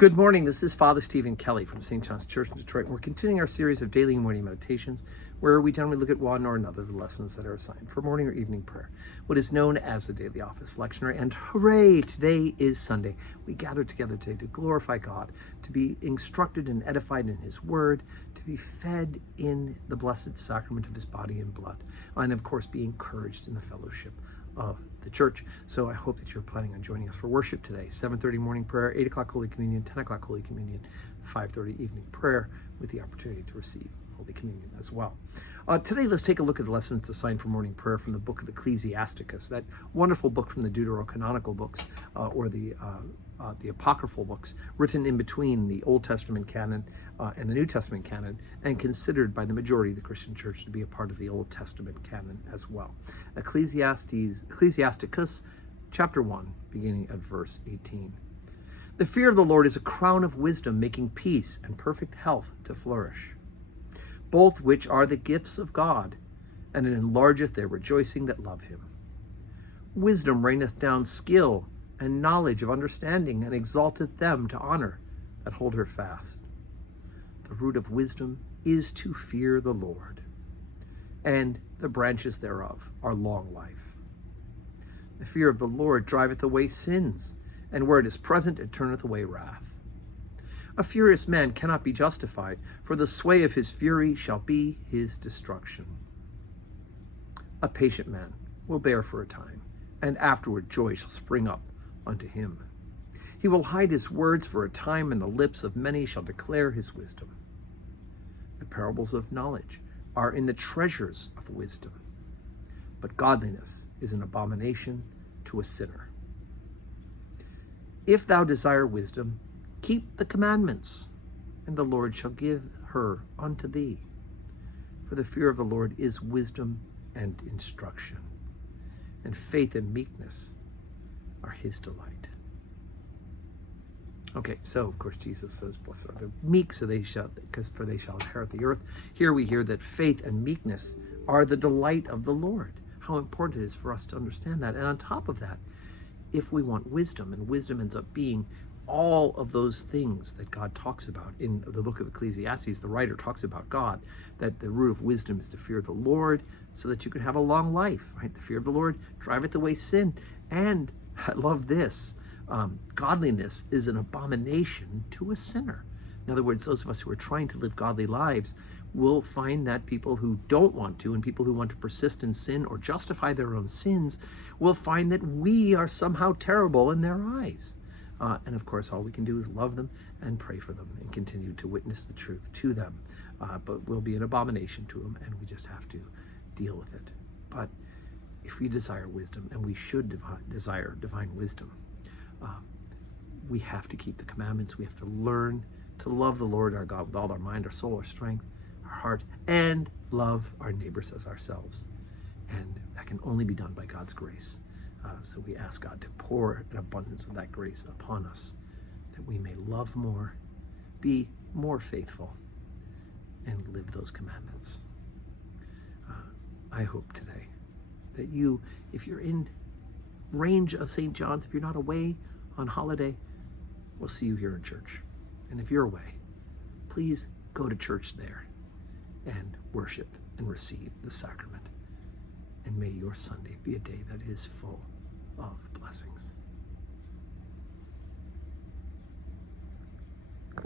Good morning. This is Father Stephen Kelly from St. John's Church in Detroit. We're continuing our series of daily and morning meditations, where we generally look at one or another of the lessons that are assigned for morning or evening prayer, what is known as the Daily Office Lectionary. And hooray, today is Sunday. We gather together today to glorify God, to be instructed and edified in His Word, to be fed in the blessed sacrament of His body and blood, and of course be encouraged in the fellowship of the church. So I hope that you're planning on joining us for worship today. 7:30 morning prayer, 8 o'clock Holy Communion, 10 o'clock Holy Communion, 5:30 evening prayer with the opportunity to receive Holy Communion as well. Today, let's take a look at the lesson that's assigned for morning prayer from the book of Ecclesiasticus, that wonderful book from the Deuterocanonical books, or the apocryphal books, written in between the Old Testament canon and the New Testament canon, and considered by the majority of the Christian church to be a part of the Old Testament canon as well. Ecclesiasticus, chapter 1, beginning at verse 18. The fear of the Lord is a crown of wisdom, making peace and perfect health to flourish, both which are the gifts of God, and it enlargeth their rejoicing that love him. Wisdom raineth down skill and knowledge of understanding, and exalteth them to honor that hold her fast. The root of wisdom is to fear the Lord, and the branches thereof are long life. The fear of the Lord driveth away sins, and where it is present it turneth away wrath. A furious man cannot be justified, for the sway of his fury shall be his destruction. A patient man will bear for a time, and afterward joy shall spring up unto him. He will hide his words for a time, and the lips of many shall declare his wisdom. The parables of knowledge are in the treasures of wisdom, but godliness is an abomination to a sinner. If thou desire wisdom, keep the commandments, and the Lord shall give her unto thee. For the fear of the Lord is wisdom and instruction, and faith and meekness are his delight. Okay, so of course Jesus says, blessed are the meek, for they shall inherit the earth. Here we hear that faith and meekness are the delight of the Lord. How important it is for us to understand that. And on top of that, if we want wisdom, and wisdom ends up being all of those things that God talks about in the book of Ecclesiastes, the writer talks about God, that the root of wisdom is to fear the Lord, so that you could have a long life, right? The fear of the Lord driveth away sin. And I love this, godliness is an abomination to a sinner. In other words, those of us who are trying to live godly lives will find that people who don't want to, and people who want to persist in sin or justify their own sins, will find that we are somehow terrible in their eyes. And of course, all we can do is love them and pray for them and continue to witness the truth to them. But we'll be an abomination to them, and we just have to deal with it. But if we desire wisdom, and we should desire divine wisdom, we have to keep the commandments. We have to learn to love the Lord our God with all our mind, our soul, our strength, our heart, and love our neighbors as ourselves. And that can only be done by God's grace. So we ask God to pour an abundance of that grace upon us, that we may love more, be more faithful, and live those commandments. I hope today that you, if you're in range of St. John's, if you're not away on holiday, we'll see you here in church. And if you're away, please go to church there and worship and receive the sacrament. And may your Sunday be a day that is full of blessings.